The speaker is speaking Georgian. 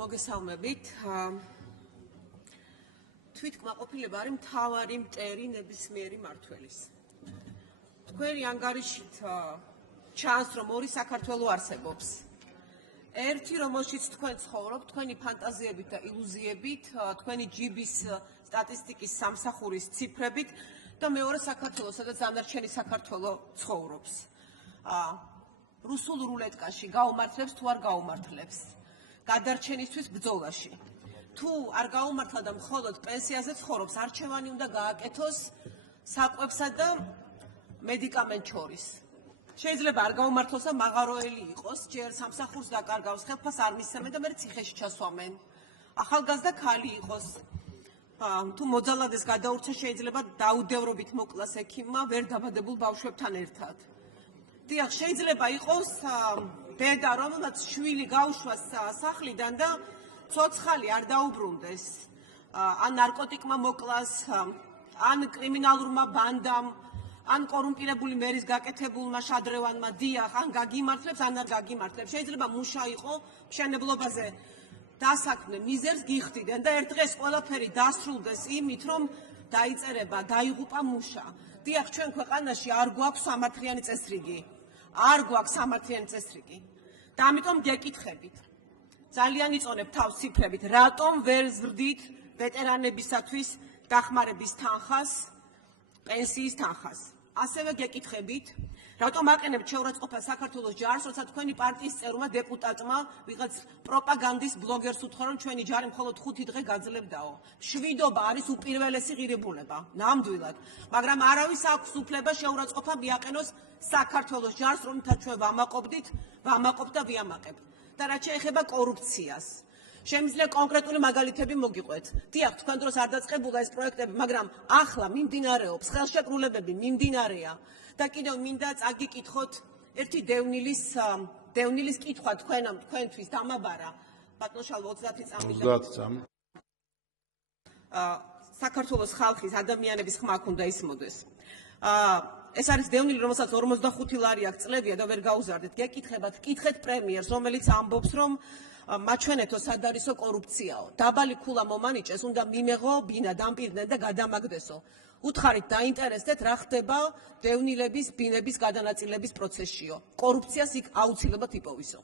მოგესალმებით. თვითკმაყოფილება არის მთავარი მტერი ნებისმიერი მმართველის. თქვენი ანგარიშით ჩანს, რომ ორი საქართველო არსებობს. ერთი, რომელშიც თქვენ ცხოვრობთ, თქვენი ფანტაზიებით და ილუზიებით, თქვენი ჯიბის სტატისტიკის სამსახურის ციფრებით და მეორე საქართველო, სადაც დანარჩენი საქართველო ცხოვრობს. რუსულ რულეტკაში გაუმართლებს თუ არ გაუმართლებს. გადარჩენისთვის ბრძოლაში. თუ არ გაუმართლა და მხოლოდ პენსიაზე ცხოვრობს, არჩევანი უნდა გააკეთოს საკვებსა და მედიკამენტ შორის. შეიძლება არ გაუმართლოს და მაღაროელი იყოს, ჯერ სამსახურს დაკარგავს, ხელფას არ მისცემენ და მე ციხეში ჩასვამენ. ახალგაზრდა ქალი იყოს. თუ მოძალადეს გადაურჩა, შეიძლება დაუდევრობით მოკლას ექიმმა ვერ დაბადებულ ბავშვებთან ერთად. დიახ, შეიძლება იყოს დედა, რომელმაც შვილი გაუშვას სახლიდან და ცოცხალი არ დაუბრუნდეს, ან ნარკოტიკმა მოკლას, ან კრიმინალურმა ბანდამ, ან კორუმპირებული მერის გაკეთებულმა შადრევანმა, დიახ, ან გაგიმართლებს, ან არ გაგიმართლებს. შეიძლება მუშა იყო, მშენებლობაზე დასაქმნე მიზერს გიხდიდნენ და ერთ დღეს ყველაფერი დასრულდეს იმით, რომ დაიწერება, დაიღუპა მუშა. დიახ, ჩვენ ქვეყანაში არ გვაქვს სამართლიანი წესრიგი. არ გვაქვს სამართლიანი წესრიგი. და ამიტომ გეკითხებით. ძალიან იწონებ თავს ციფრებით, რატომ ვერ ზრდით ვეტერანებისათვის დახმარების თანხას, პენსიის თანხას. ასევე გეკითხებით, რატომ აყენებთ შეურაცხყოფას საქართველოს ჯარს, როცა თქვენი პარტიის წევრმა დეპუტატმა ვიღაც პროპაგანდის ბლოგერს უთხრა, რომ ჩვენი ჯარი მხოლოდ 5 დღე გაძლევდაო. მშვიდობა არის უპირველესი ღირებულება, ნამდვილად. მაგრამ არავის აქვს უფლება შეურაცხყოფა მიაყენოს საქართველოს ჯარს, რომლითაც ჩვენ ვამაყობთ და ვიამაყებთ. და რაც შეეხება კორუფციას. შემიძლია კონკრეტული მაგალითები მოგიყვეთ. დიახ, თქვენ დროს არ დაწყებულა ეს პროექტები, მაგრამ ახლა მიმდინარეობს, ხელშეკრულებები მიმდინარეა და კიდევ მინდა წაგიკითხოთ ერთი დევნილის კითხვა თქვენთვის დამაბარა. ბატონ შალვა 30 წამი. საქართველოს ხალხის ადამიანების ხმა უნდა ისმოდეს. ეს არის დევნილი, რომელსაც 45 ლარი აქვს წლებია და ვერ გაუზარდეთ. გეკითხებათ, კითხეთ პრემიერს, რომელიც ამბობს, რომ მაჩვენეთო სად არისო კორუფციაო. დაბალი ქულა მომანიჭეს, უნდა მიმეღო ბინა, დამპირდნენ და გადამაგდესო. უთხარით დაინტერესდეთ, რა ხდება დევნილების ბინების გადანაწილების პროცესშიო. კორუფციას იქ აუცილებლად იპოვისო.